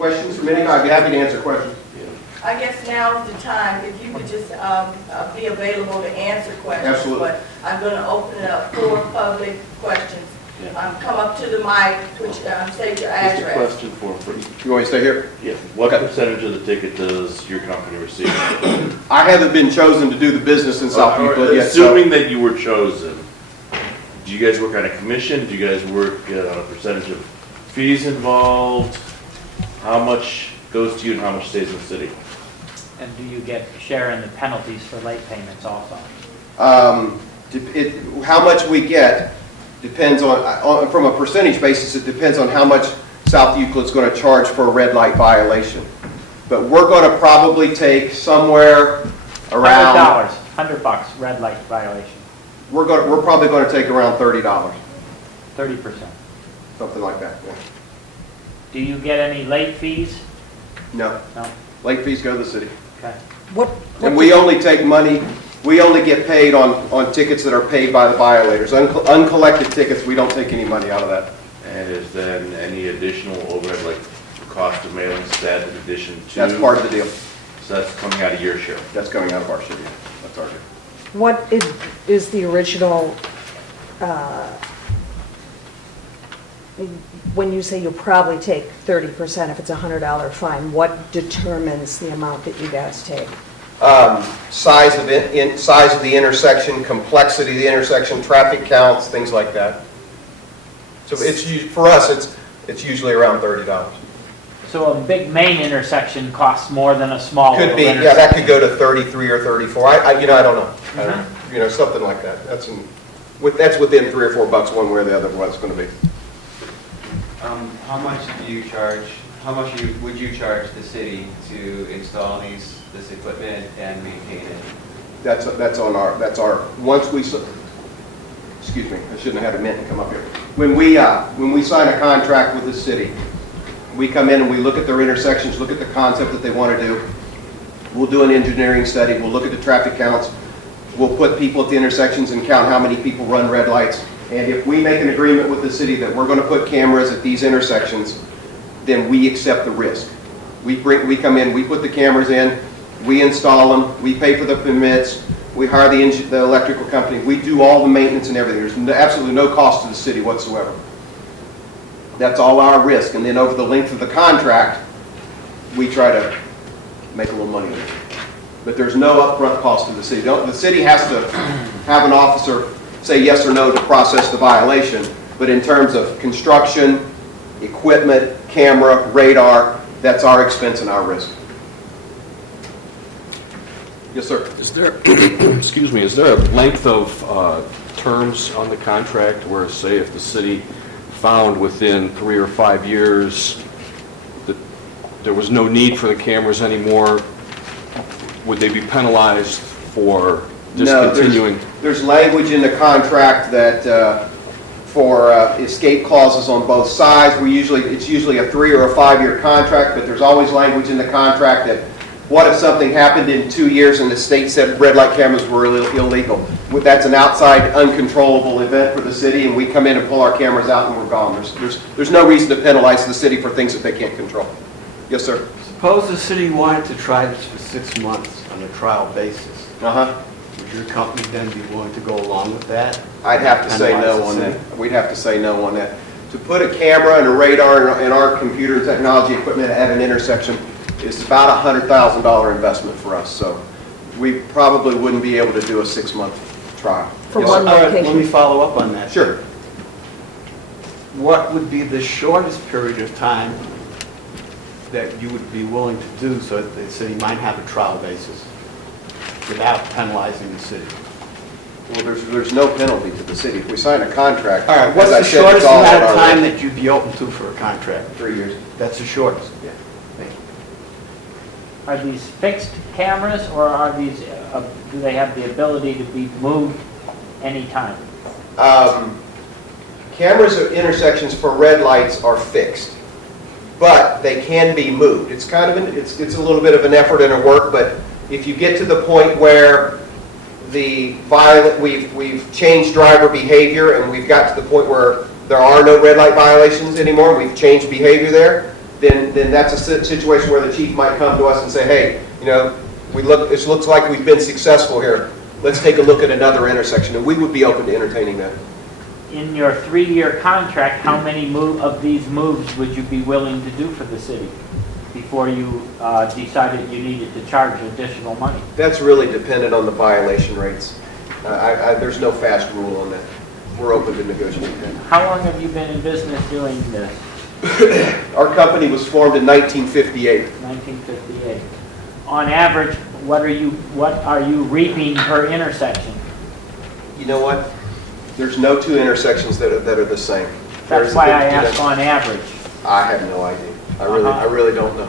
Questions from anybody? I'd be happy to answer questions. I guess now's the time, if you could just be available to answer questions. Absolutely. But I'm going to open it up for public questions. Come up to the mic, which state your Just a address. question for You want me to stay here? Yeah. What Okay. percentage of the ticket does your company receive? I haven't been chosen to do the business in South Euclid yet. so- Assuming that you were chosen, do you guys work on a commission? Do you guys work on a percentage of fees involved? How much goes to you and how much stays in the city? And do you get share in the penalties for late payments also? How much we get depends on, from a percentage basis, it depends on how much South Euclid's going to charge for a red light violation. But we're going to probably take somewhere around $100, red light violation, We're probably going to take around $30, 30%. something like that. Yeah. Do you get any late fees? No, No? late fees go to the city, Okay. and we only take money. We only get paid on tickets that are paid by the violators. Uncollected tickets, we don't take any money out of that. And is then any additional overhead, like cost of mailing, that in addition to? That's part of the deal. So that's coming out of your share? That's coming out of our share. Yeah. That's our share. What is the original, when you say you'll probably take 30% if it's a $100 fine, what determines the amount that you guys take? Size of the intersection, complexity of the intersection, traffic counts, things like that. So for us, it's usually around $30. So a big main intersection costs more than a small Could little be, yeah, intersection? that could go to 33 or 34. I don't know. Something like that. That's within $3 or $4 one way or the other what it's going to be. How much do you charge? How much would you charge the city to install this equipment and maintain it? That's our once we. Excuse me, I shouldn't have had a minute to come up here. When we sign a contract with the city, we come in and we look at their intersections, look at the concept that they want to do. We'll do an engineering study. We'll look at the traffic counts. We'll put people at the intersections and count how many people run red lights. And if we make an agreement with the city that we're going to put cameras at these intersections, then we accept the risk. We come in, we put the cameras in, we install them, we pay for the permits, we hire the electrical company, we do all the maintenance and everything. There's absolutely no cost to the city whatsoever. That's all our risk. And then over the length of the contract, we try to make a little money with it. But there's no upfront cost to the city. The city has to have an officer say yes or no to process the violation. But in terms of construction, equipment, camera, radar, that's our expense and our risk. Yes, sir. Is there, excuse me, is there a length of terms on the contract where, say, if the city found within 3 or 5 years that there was no need for the cameras anymore, would they be penalized for discontinuing? No, there's language in the contract that for escape clauses on both sides. It's usually a 3 or a 5 year contract, but there's always language in the contract that what if something happened in 2 years and the state said red light cameras were illegal? That's an outside, uncontrollable event for the city, and we come in and pull our cameras out and we're gone. There's no reason to penalize the city for things that they can't control. Yes, sir. Suppose the city wanted to try this for 6 months on a trial basis. Would your company then be willing to go along with that? I'd have to say no on that. We'd have to say no on that. To put a camera and a radar in our computer and technology equipment at an intersection is about a $100,000 investment for us. So we probably wouldn't be able to do a 6-month trial. For Yes, one sir. All right, let location? me follow up on that. Sure. What would be the shortest period of time that you would be willing to do so that the city might have a trial basis without penalizing the city? Well, there's no penalty to the city. If we sign a contract, All right, what's as I the said, shortest it's all amount at of our time risk. that you'd be open to for a contract? 3 years. That's the shortest? Yeah. Thank you. Are these fixed cameras, or are these, do they have the ability to be moved anytime? Cameras at intersections for red lights are fixed, but they can be moved. It's kind of it's a little bit of an effort and a work, but if you get to the point where we've changed driver behavior and we've got to the point where there are no red light violations anymore, we've changed behavior there, then that's a situation where the chief might come to us and say, hey, you know, it looks like we've been successful here. Let's take a look at another intersection, and we would be open to entertaining that. In your 3-year contract, how many of these moves would you be willing to do for the city before you decided you needed to charge additional money? That's really dependent on the violation rates. There's no fast rule on that. We're open to negotiating that. How long have you been in business doing this? Our company was formed in 1958. 1958. On average, what are you reaping per intersection? You know what? There's no two intersections that are the same. That's why I asked on average. I have no idea. I really don't know.